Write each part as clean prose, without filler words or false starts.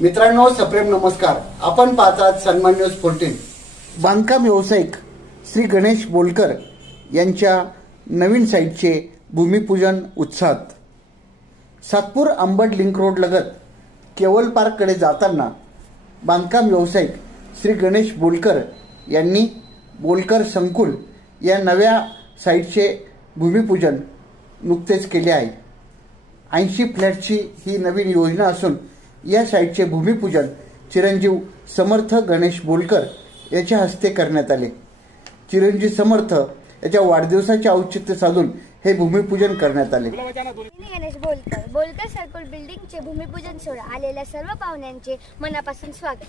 मित्रांनो, सप्रेम नमस्कार. आपण पाहतात सन्मान न्यूज 14. बांधकाम व्यावसायिक श्री गणेश बोलकर यांच्या नवीन साईटचे भूमिपूजन उत्साहात. सातपूर अंबड लिंक रोड लगत केवल पार्ककडे जाताना बांधकाम व्यावसायिक श्री गणेश बोलकर यांनी बोलकर संकुल या नव्या साईटचे भूमिपूजन नुकतेच केले आहे. 80 फ्लॅटची ही नवीन योजना असून या साईटचे भूमिपूजन चिरंजीव समर्थ गणेश बोलकर याच्या हस्ते करण्यात आले. चिरंजीव समर्थ याच्या वाढदिवसाचे औचित्य साधून हे भूमिपूजन करण्यात आले. गणेश बोलकर सर्कल बिल्डिंगचे भूमिपूजन सोहळा आलेल्या सर्व पाहुण्यांचे मनापासून स्वागत.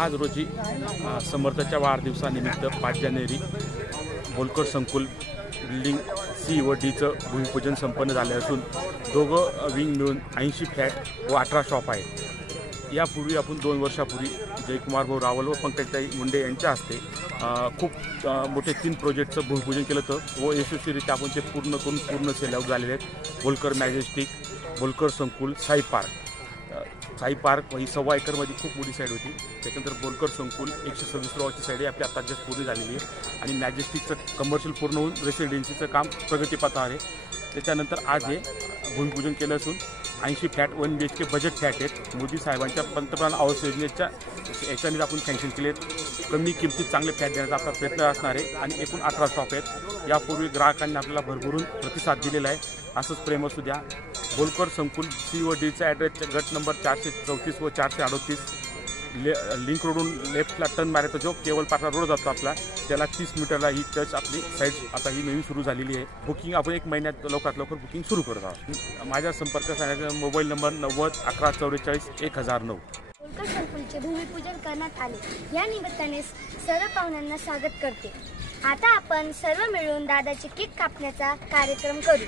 आज रोजी समर्थाच्या वाढदिवसानिमित्त 5 जानेवारी बोलकर संकुल बिल्डिंग सी व डीचं भूमिपूजन संपन्न झाले असून दोघं विंग मिळून 80 फ्लॅट व 18 शॉप आहेत. यापूर्वी आपण 2 वर्षापूर्वी जयकुमार भाऊ रावल व पंकजताई मुंडे यांच्या हस्ते खूप मोठे 3 प्रोजेक्टचं भूमिपूजन केलं होतं व यशस्वीरित्या आपण ते पूर्ण करून पूर्ण सेल आउट झालेले आहेत. बोलकर मॅजेस्टिक, बोलकर संकुल, साई पार्क ही 1.25 एकरमध्ये खूप मोठी साईड होती. त्याच्यानंतर बोलकर संकुल 126 रोडची साईड आपली आता जस्ट पूर्ण झालेली आहे आणि मॅजेस्टिकचं कमर्शियल पूर्ण होऊन रेसिडेन्सीचं काम प्रगतीपथावर आहे. त्याच्यानंतर आज हे भूमिपूजन केलं असून 80 फ्लॅट 1 BHK बजेट फ्लॅट आहेत. मोदी साहेबांच्या पंतप्रधान आवास योजनेच्या याच्याने आपण सँक्शन केले आहेत. कमी किमतीत चांगले फ्लॅट देण्याचा आपला प्रयत्न असणार आहे आणि एकूण 18 शॉप आहेत. यापूर्वी ग्राहकांनी आपल्याला भरभरून प्रतिसाद दिलेला आहे. असंच प्रेम असू द्या. बोलकर संकुल सी व डीचा ॲड्रेस गट नंबर 434 व 438 लिंक रोडून लेफ्टला टर्न मारायचा जो केवल पार्कला रोड जातो आपला त्याला 30 मीटरला ही टच आपली साईट आता ही नवीन सुरू झालेली आहे. बुकिंग आपण 1 महिन्यात लवकरात लवकर बुकिंग सुरू करत आहोत. माझ्या संपर्क साधण्याचा मोबाईल नंबर 90 11 44 1009. बोलकर संकुलचे भूमिपूजन करण्यात आले. या निमित्ताने सर्व पाहुण्यांना स्वागत करते. आता आपण सर्व मिळून दादाची केक कापण्याचा कार्यक्रम करू.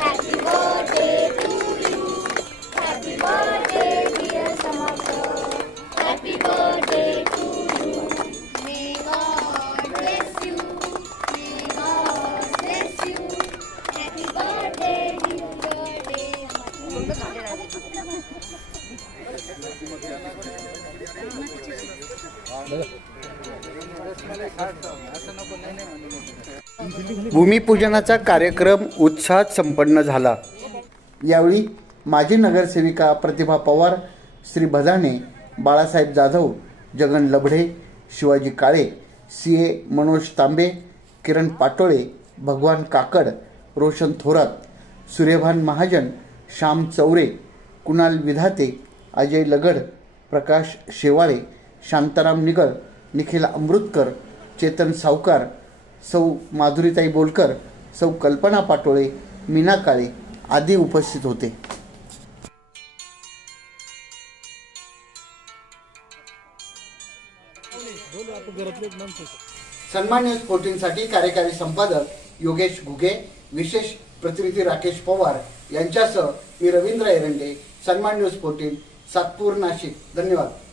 Happy birthday to you. Happy birthday dear Samartha. Happy birthday to you. May God bless you. May God bless you. Happy birthday dear birthday. भूमिपूजनाचा कार्यक्रम उत्साहात संपन्न झाला. यावेळी माजी नगरसेविका प्रतिभा पवार, श्री भदाणे, बाळासाहेब जाधव, जगन लबढे, शिवाजी काळे, CA मनोज तांबे, किरण पाटोळे, भगवान काकड, रोशन थोरात, सूर्यभान महाजन, श्याम चौरे, कुणाल विधाते, अजय लगड, प्रकाश शेवाळे, शांताराम निगळ, निखिल अमृतकर, चेतन सावकार, सौ माधुरीताई बोलकर, सौ कल्पना पाटोळे, मीना काळे आदी उपस्थित होते. सन्मान न्यूज 14 साठी कार्यकारी संपादक योगेश घुगे, विशेष प्रतिनिधी राकेश पवार यांच्यासह मी रवींद्र एरंडे, सन्मान न्यूज 14, सातपूर, नाशिक. धन्यवाद.